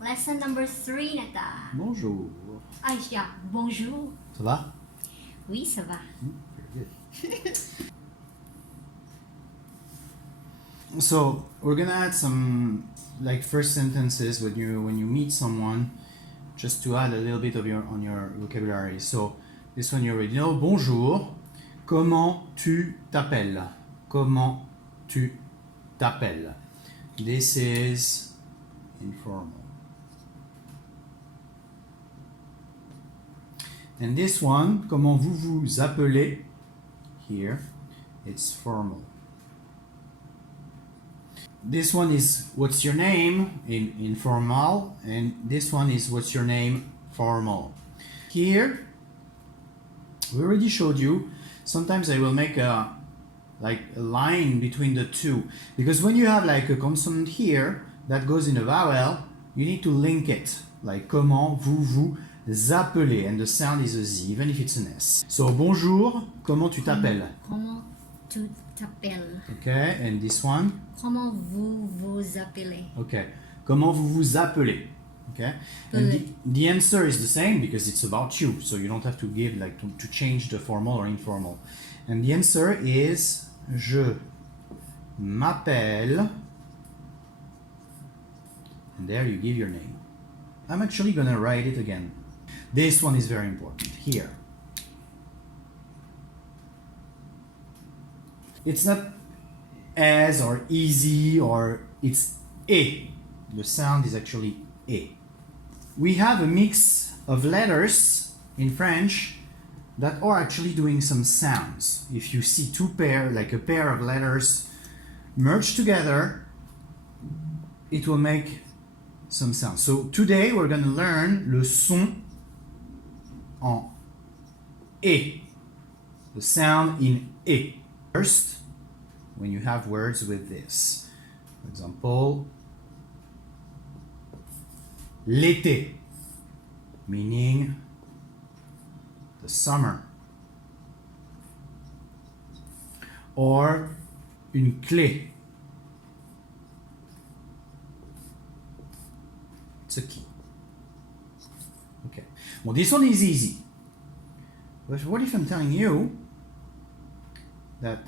Lesson number 3 na ta. Bonjour. Ay siya, bonjour. Ça va? Oui, ça va. Very good. So we're gonna add some like first sentences when you meet someone, just to add a little bit of your vocabulary. So this one you already know. Bonjour. Comment tu t'appelles? Comment tu t'appelles? This is informal. And this one, comment vous vous appelez? Here, it's formal. This one is what's your name in informal, and this one is what's your name formal. Here, we already showed you. Sometimes I will make a line between the two, because when you have like a consonant here that goes in a vowel, you need to link it, like comment vous vous appelez, and the sound is a Z, even if it's an S. So bonjour, comment tu t'appelles? Comment tu t'appelles? Okay, and this one? Comment vous vous appelez? Okay, comment vous vous appelez? Okay, and the answer is the same because it's about you, so you don't have to give like to change the formal or informal. And the answer is je m'appelle, and there you give your name. I'm actually gonna write it again. This one is very important here. It's not as or easy, or it's a. The sound is actually a. We have a mix of letters in French that are actually doing some sounds. If you see two pair, like a pair of letters merged together, it will make some sounds. So today we're going to learn le son en E, the sound in E. First, when you have words with this, for example, l'été, meaning the summer, or une clé, it's a key. Okay, well, this one is easy, but what if I'm telling you that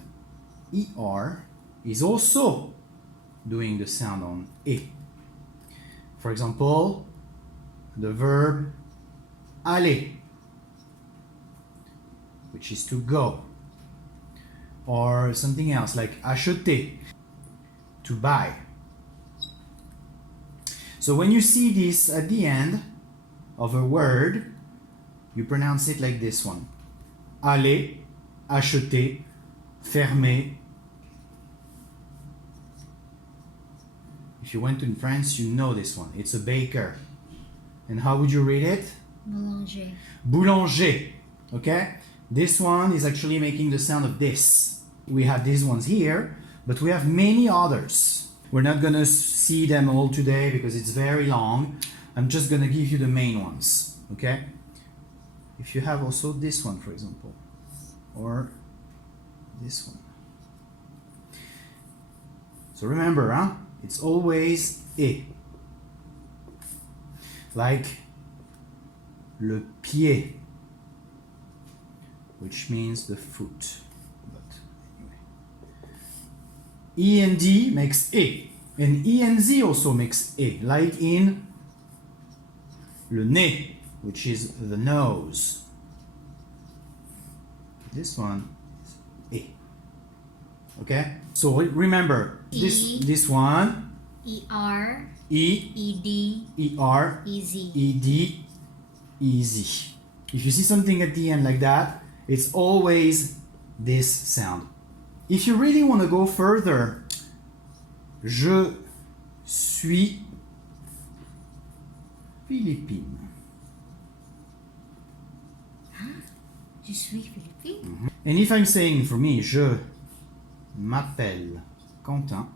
ER is also doing the sound on E? For example, the verb aller, which is to go, or something else like acheter, to buy. So when you see this at the end of a word, you pronounce it like this one: aller, acheter, fermer. If you went to France, you know this one. It's a baker. And how would you read it? Boulanger. Boulanger. Okay? This one is actually making the sound of this. We have these ones here, but we have many others. We're not gonna see them all today because it's very long. I'm just gonna give you the main ones. Okay? If you have also this one, for example, or this one. So remember, it's always E. Like le pied, which means the foot. But anyway. E and D makes E. And E and Z also makes E. Like in le nez, which is the nose. This one is E. Okay? So remember, this one, ER, E, ED, ER, EZ. ED, easy. If you see something at the end like that, it's always this sound. If you really want to go further, je suis Philippine. Je suis Philippine. Mm-hmm. And if I'm saying for me, je m'appelle Quentin,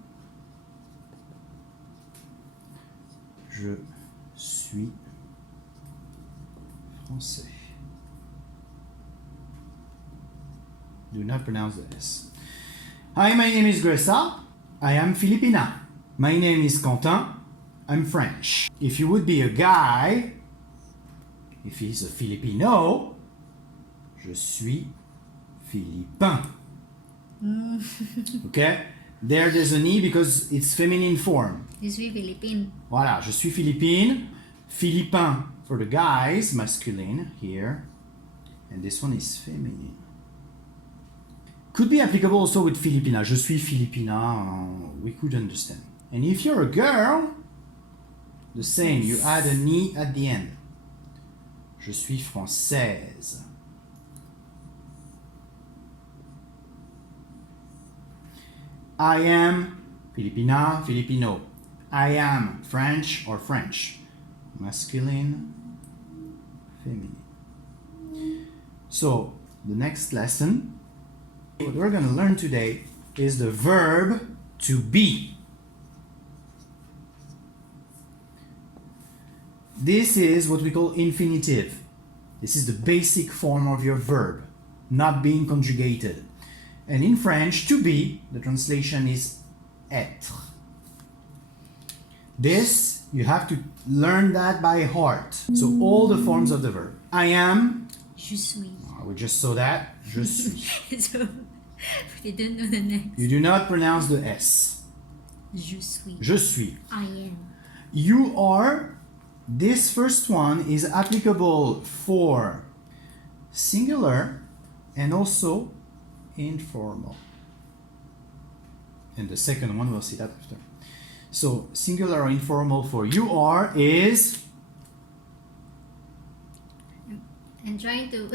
je suis français. Do not pronounce the S. Hi, my name is Gressa. I am Filipina. My name is Quentin. I'm French. If you would be a guy, if he's a Filipino, je suis philippin. Okay? There's an E because it's feminine form. Je suis Philippine. Voilà, je suis Philippine. Philippin for the guys, masculine here. And this one is feminine. Could be applicable also with Filipina. Je suis Filipina. We could understand. And if you're a girl, the same. You add an E at the end. Je suis française. I am Filipina, Filipino. I am French or French. Masculine, feminine. So, the next lesson, what we're going to learn today is the verb to be. This is what we call infinitive. This is the basic form of your verb, not being conjugated. And in French, to be, the translation is être. This, you have to learn that by heart. So all the forms of the verb. I am. Je suis. We just saw that. Je suis. So, we don't know the next. You do not pronounce the S. Je suis. Je suis. I am. You are. This first one is applicable for singular and also informal. And the second one, we'll see that after. So, singular or informal for you are is. I'm trying to.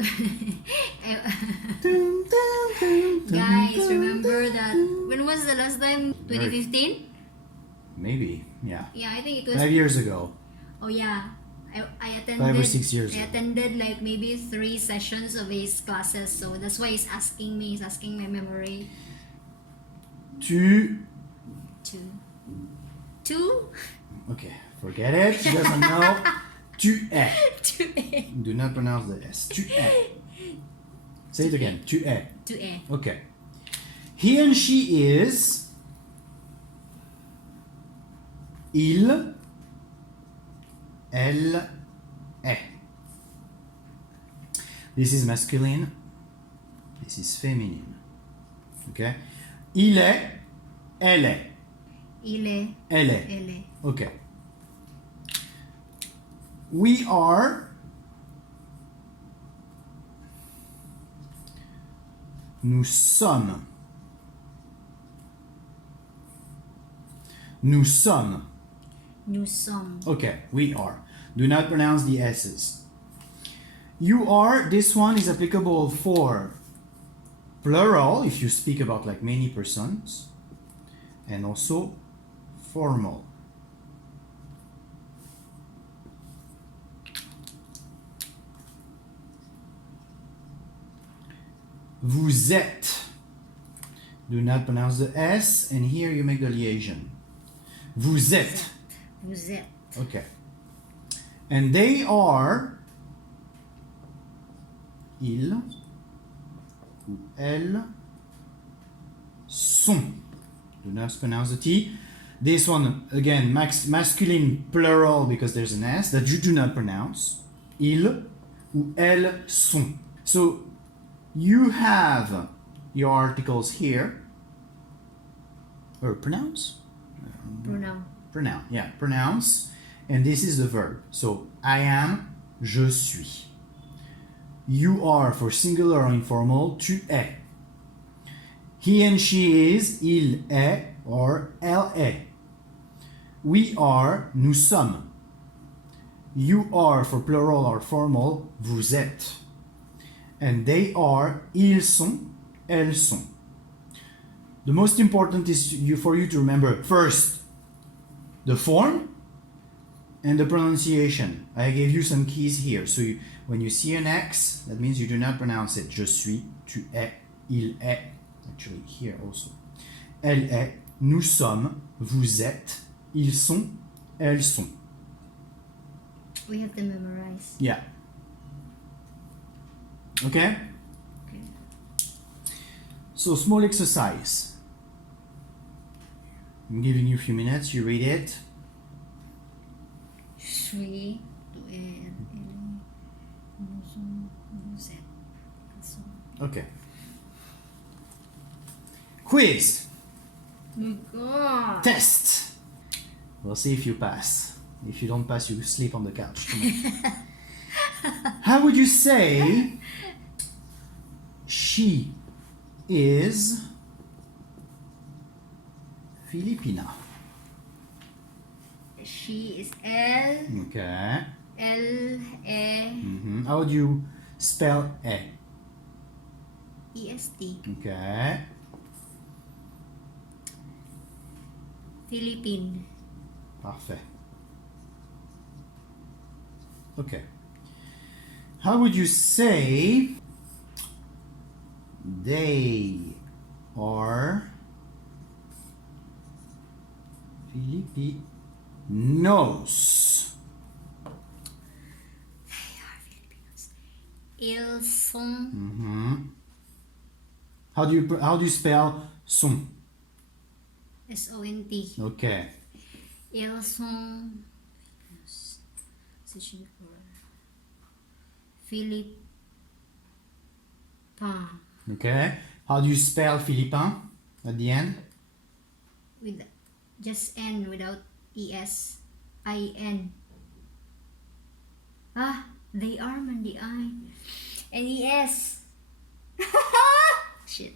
Guys, remember that. When was the last time? 2015? Maybe, yeah. Yeah, I think it was. 5 years ago. Oh, yeah. I attended. 5 or 6 years I ago. attended like maybe 3 sessions of his classes, so that's why he's asking me. He's asking my memory. Tu. Two? Okay, forget it. She doesn't know. Tu es. Tu es. Do not pronounce the S. Tu es. Say it again. Tu es. Tu es. Okay. He and she is. Il. Elle est. This is masculine. This is feminine. Okay. Il est. Elle est. Il est. Elle est. Elle est. Okay. We are. Nous sommes. Nous sommes. Nous sommes. Okay, we are. Do not pronounce the S's. You are, this one is applicable for plural, if you speak about like many persons, and also formal. Vous êtes. Do not pronounce the S, and here you make the liaison. Vous êtes. Vous êtes. Okay. And they are. Ils ou elles sont. Do not pronounce the T. This one, again, masculine plural because there's an S that you do not pronounce. Ils ou elles sont. So you have your articles here. Or pronounce? Pronoun. Pronoun, yeah, pronounce. And this is the verb. So, I am, je suis. You are for singular or informal, tu es. He and she is, il est or elle est. We are, nous sommes. You are for plural or formal, vous êtes. And they are, ils sont, elles sont. The most important is for you to remember first the form and the pronunciation. I gave you some keys here. So when you see an X, that means you do not pronounce it. Je suis, tu es, il est. Actually, here also. Elle est, nous sommes, vous êtes, ils sont, elles sont. We have to memorize. Yeah. Okay? Okay. So, small exercise. I'm giving you a few minutes, you read it. suis, tu es, elle est, nous sommes, vous êtes, elles sont. Okay. Quiz. My God. Test. We'll see if you pass. If you don't pass, you sleep on the couch. Come on. How would you say she is Filipina? She is elle, Okay. elle est, How would you spell E? est, Okay. Philippine. Parfait. Okay. How would you say they are Filipinos? Ils sont, How do you spell sont? S-O-N-T. Okay. Ils sont, Philippins. Okay. How do you spell Philippin at the end? With just N without ES. I-N. Ah, they are man, the I. N-E-S. Shit.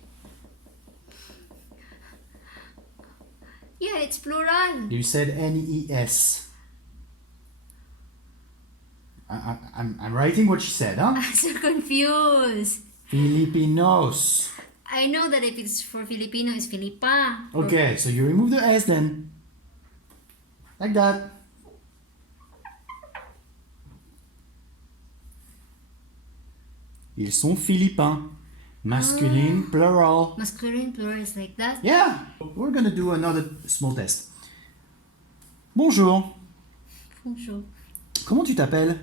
Yeah, it's plural. You said N-E-S. I'm writing what she said, huh? I'm so confused. Filipinos. I know that if it's for Filipino, it's Filipa. Okay, so you remove the S then. Like that. Ils sont philippins. Masculine, plural. Masculine plural is like that. Yeah, we're gonna do another small test. Bonjour. Bonjour. Comment tu t'appelles?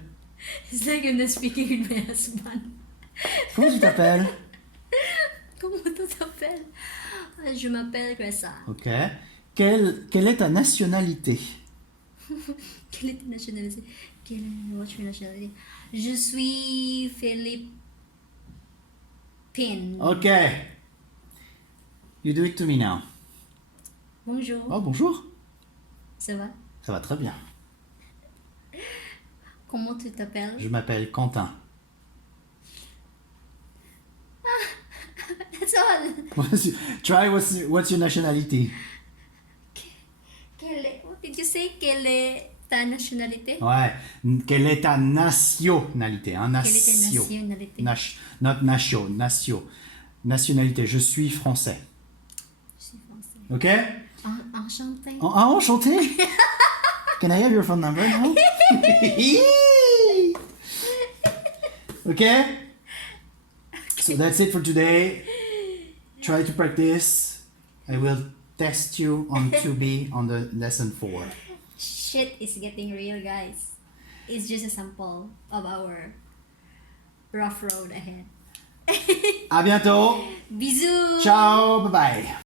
It's like I'm not speaking with my husband. Comment tu t'appelles? Comment tu t'appelles? Je m'appelle Gressa. Ok. Quelle est ta nationalité? Quelle est ta nationalité? What's your nationality? Je suis Philippine. Okay. You do it to me now. Bonjour. Oh, bonjour. Ça va? Ça va très bien. Comment tu t'appelles? Je m'appelle Quentin. That's all. Try what's your nationality? What did you say? Quelle est ta nationalité? Ouais. Quelle est ta nationalité? Hein? Quelle est ta nationalité? Not natio, natio. Nationalité. Je suis français. Je suis français. Ok? Enchanté. Enchanté. Can I have your phone number now? Okay? So that's it for today. Try to practice. I will test you on 2B on the lesson 4. Shit is getting real, guys. It's just a sample of our rough road ahead. À bientôt. Bisous. Ciao. Bye bye.